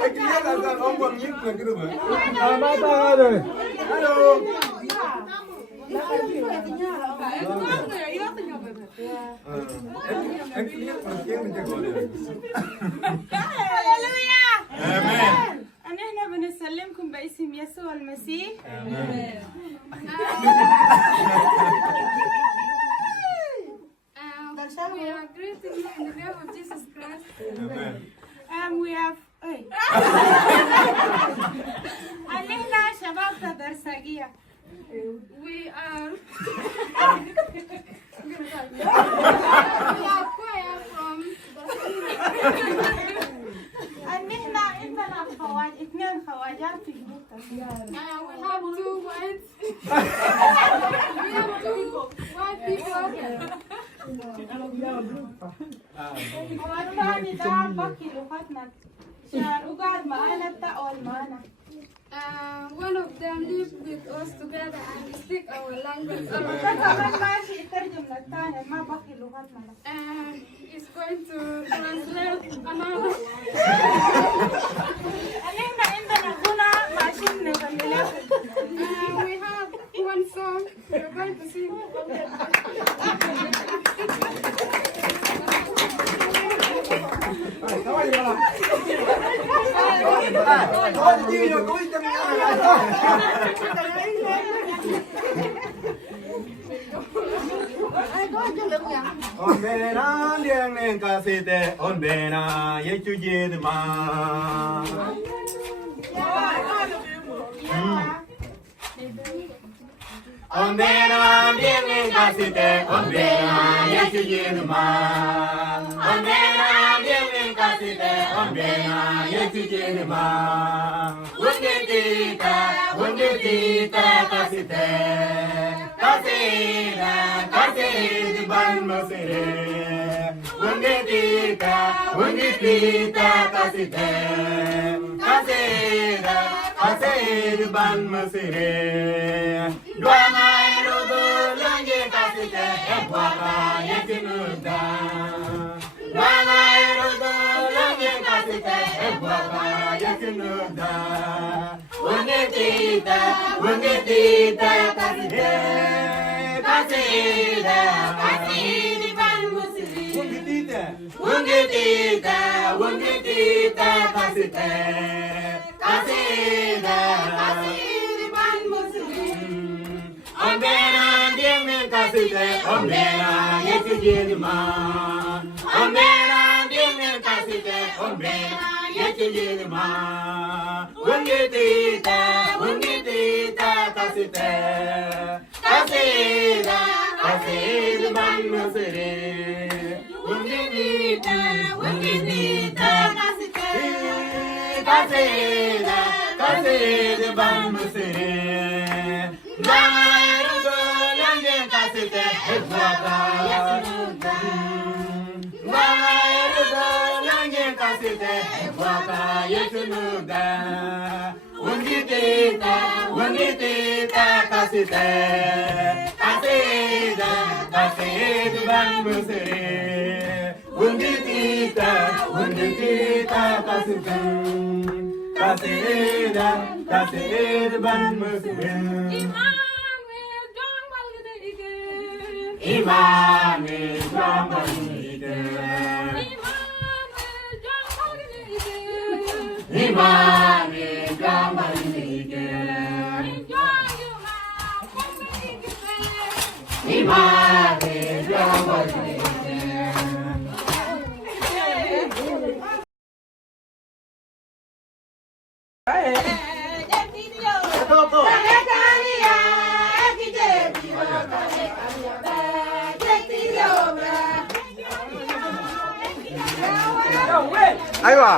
Cái kia là sao ông còn nhíp là cái được rồi. Ba ta rồi. Hello. Anh kia còn kia mình chưa gọi được. هللويا Amen. نحن بنسلمكم باسم يسوع المسيح Amen. We are greeting you in the name of Jesus Christ. Amen. we have نحن شباب تدرساقية We are choir from نحن عندنا اثنين خواجات في جروب we have two white people. والثاني ده بكي لغتنا عشان وقعد معانا التأول معانا One of them live with us together and speak our language. كمان ماشي يترجم للثاني ما بكي لغتنا Is going to translate another. نحن عندنا غنى ماشيين نغني We have one song we're going to sing. Thôi đi rồi, tôi chăm On bena điên lên ca sĩ tê, on bena ye chú gì mà. On bena điên lên ca sĩ tê, on bena ye chú gì mà. On bena điên lên ca sĩ tê, on bena ye chú gì mà. Wunde tita ca sĩ tê. Kasih ban mesere, undi tita kasih teh, kasih ban mesere, dua ngai rodo lagi kasih teh, buaka yetinuda, dua ngai rodo lagi kasih teh, buaka yetinuda, undi tita kasih teh. Kasih ban musri. Wungitita, kasih teh. Kasih ban musri. On bena dia men kasih teh, on bena yesu jirma. On bena dia men kasih teh, on bena yesu jirma. Wungitita, kasih teh. Kasih ban mesere, wungitita kasih teh, kasih ban mesere, jangan rugo lagi kasih teh, buaka yasunuda, jangan rugo lagi kasih teh, buaka yasunuda. Wungitita kasih teh, kasih ban mesere. Wungitita kasih teh, kasih ban mesere. Immanuel jong balide, Immanuel jong balide. Immanuel jong balide. Aywa.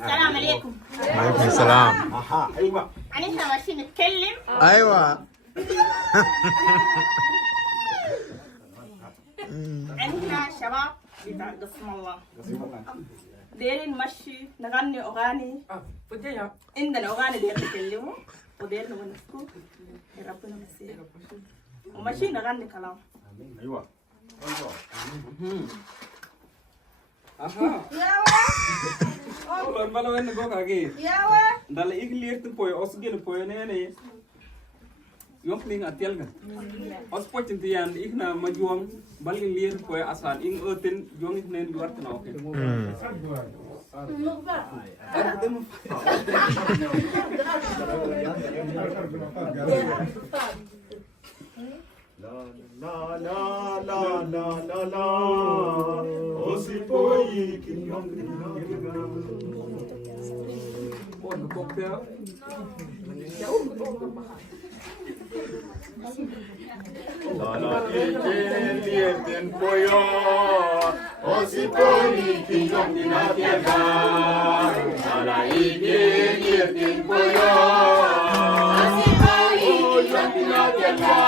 السلام عليكم. عليكم السلام. يعني احنا ماشيين نتكلم. ايوه. عندنا شباب بتاع قسم الله دايرين نمشي نغني اغاني. عندنا اغاني داير نتكلموا وداير نونسكوا ربنا مسير وماشي نغني كلام. ايوه Lon bala wenne go kage. Yawa. Dala iglir tu poy os gel poy nene. Yok ning atel ga. Os potin ti yan igna majuang bal lir poy asan ing oten jong ik nen duart na okay. La la la la la la Osipoi kinyong Pon cocktail. La la iten poyo Osipoi kinyong dinatiaga La iten poyo Osipoi kinyong dinatiaga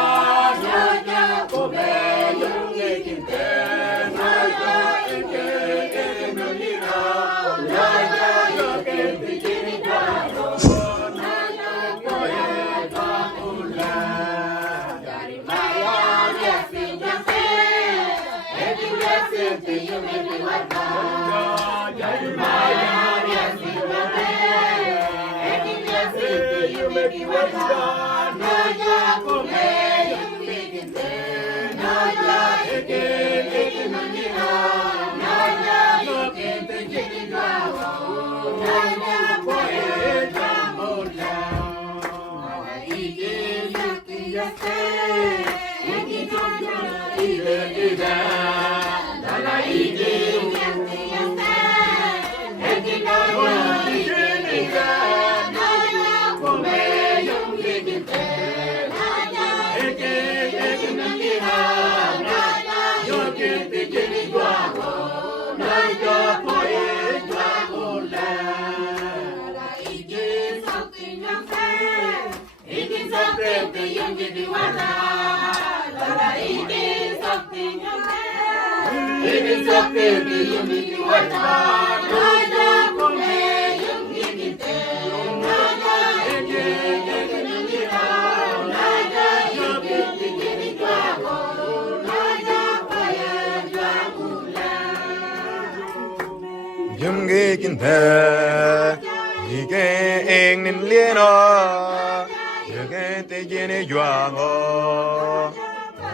게 긴데 이게 앵는 리나 이게 대견의 유황어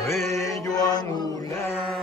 왜 유황울랑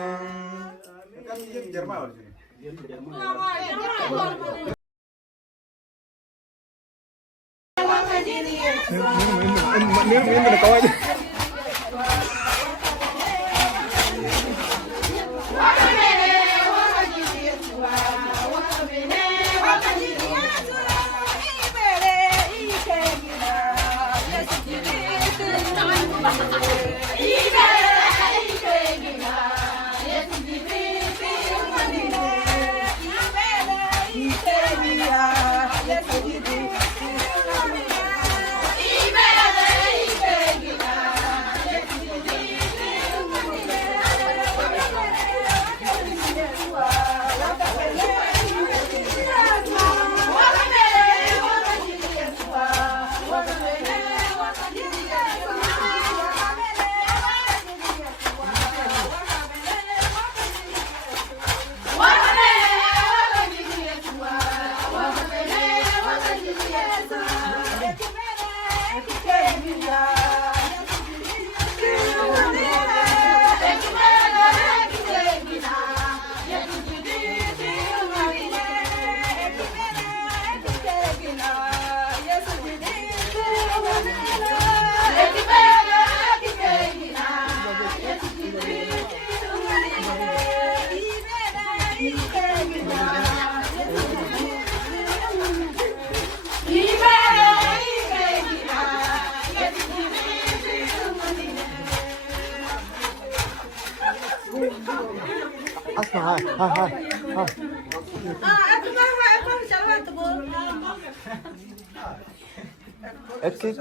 exit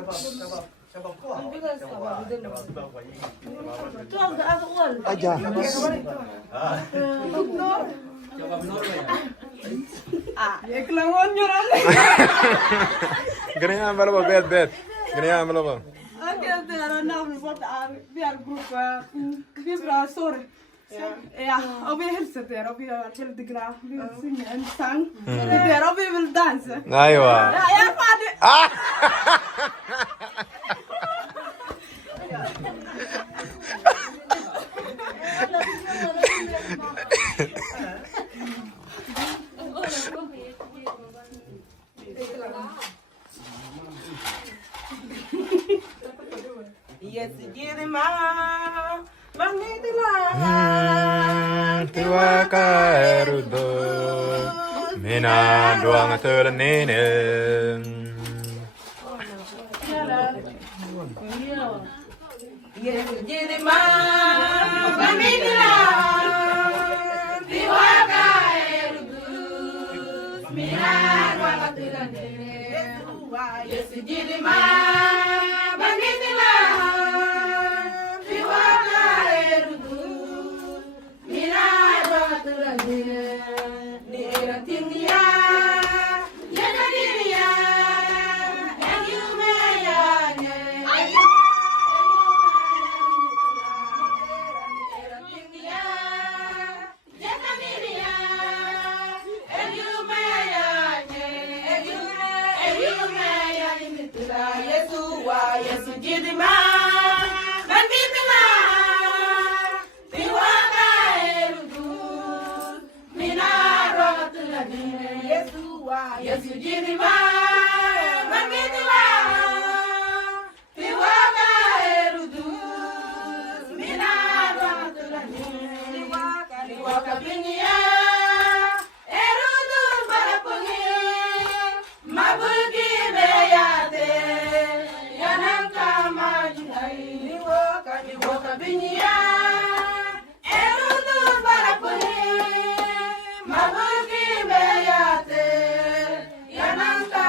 aja gini ambil apa bed gini ambil apa Ja, och vi hälsar er och vi har varit väldigt glada. Vi vill sjunga en sång. Och vi vill dansa. aiywa Ja, jag är färdig. Yes, give him up. Tiwa kaerudo mina doang telenene Yes, give him up. Mamidila. Tiwa kaerudo mina doang telenene. Yes, give him up. Mamidila. Yes, you did it, man. Man, get it, man. The water, Erudu. Mina, the water, Pinia. Erudu, Barapuni. Mabuki, Beyate. Yananka, Majunai. The water, Pinia. Erudu, Barapuni. Mabuki, Beyate. Yananka,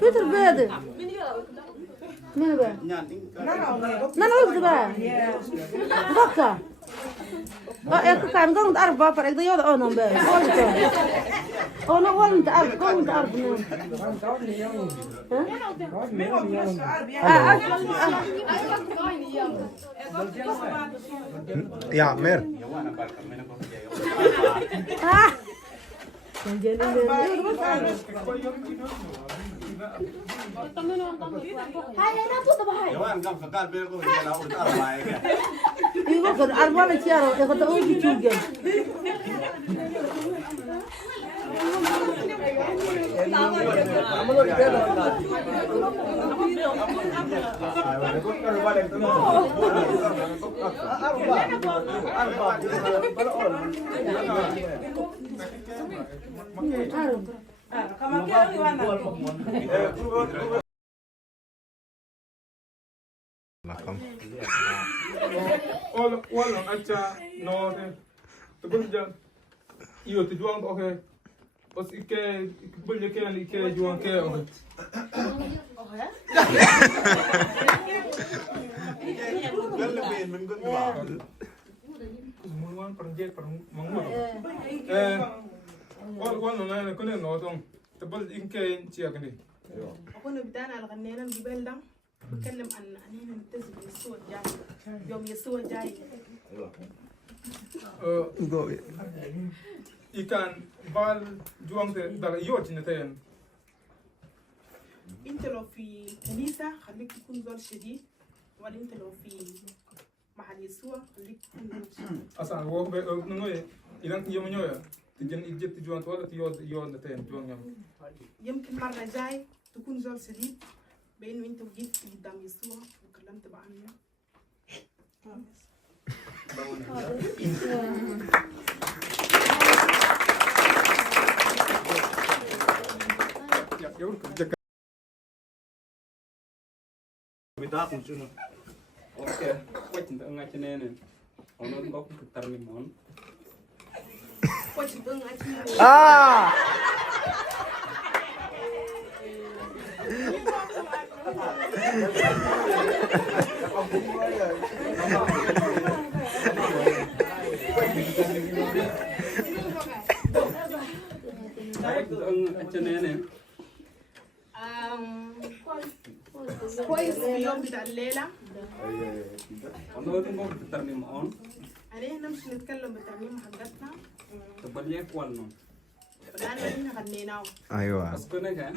Peter Bede. Mana ba? Nana udah ba? Dokta. Ek kan gong arf ba par ek da yoda onon ba. Ono won ta arf gong ta arf. Ja, mer. Ibu kan arba le ciaro e ko ta o bi chugen. Kama kero ni wana. makam. Wala acha no te bunja iyo te juang oke os ike bunja ke ni ke juang ke oke mulwan perjek per mangwa wala na kone no tong te bul inke chia kani أكون بدانا الغنينا بجبال ده بتكلم عن أننا نلتزم بالسوق الجاي يوم السوق الجاي ikan bal juang te daga yot netayen أنت لو في كنيسة خليك تكون زول شديد ولا أنت لو في محل يسوع خليك تكون زول شديد asan wo be ngoy ilang yom nyoya tijen ijet juang wala ti yod netayen juang nyam يمكن مرة جاي تكون زول شديد بإنه أنت وقفت قدام يسوع وكلمت عنه Oke, pochin ta nga chinene. Ono ngok tarni mon. Pochin bang aja Chinene. كويس في اليوم بتاع الليلة Ono ngok tarni mon. علينا نمشي نتكلم بالترنيمة حقتنا Tabaliya kwal no. لأن احنا غنيناه Aywa. Askone kan.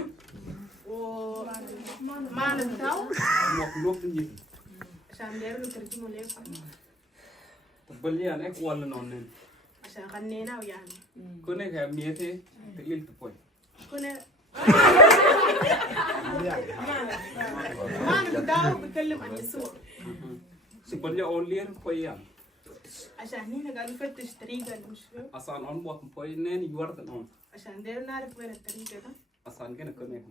ومعنى بتاعه Nok ni. عشان داير نترجمه لكم Tabaliya ne kwal no ne. عشان غنيناه يعني Kone ka miete tilil tupoy. كنا معنى بتاعه بيتكلم عن يسوع Sipalya onlir poyan. عشان هنا قاعد نفتش طريقة المشكلة Asan on buat poy nen yuar tan on. عشان داير نعرف وين الطريقة ده Asan kena kone.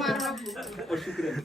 ما نعرفه Oh, syukran.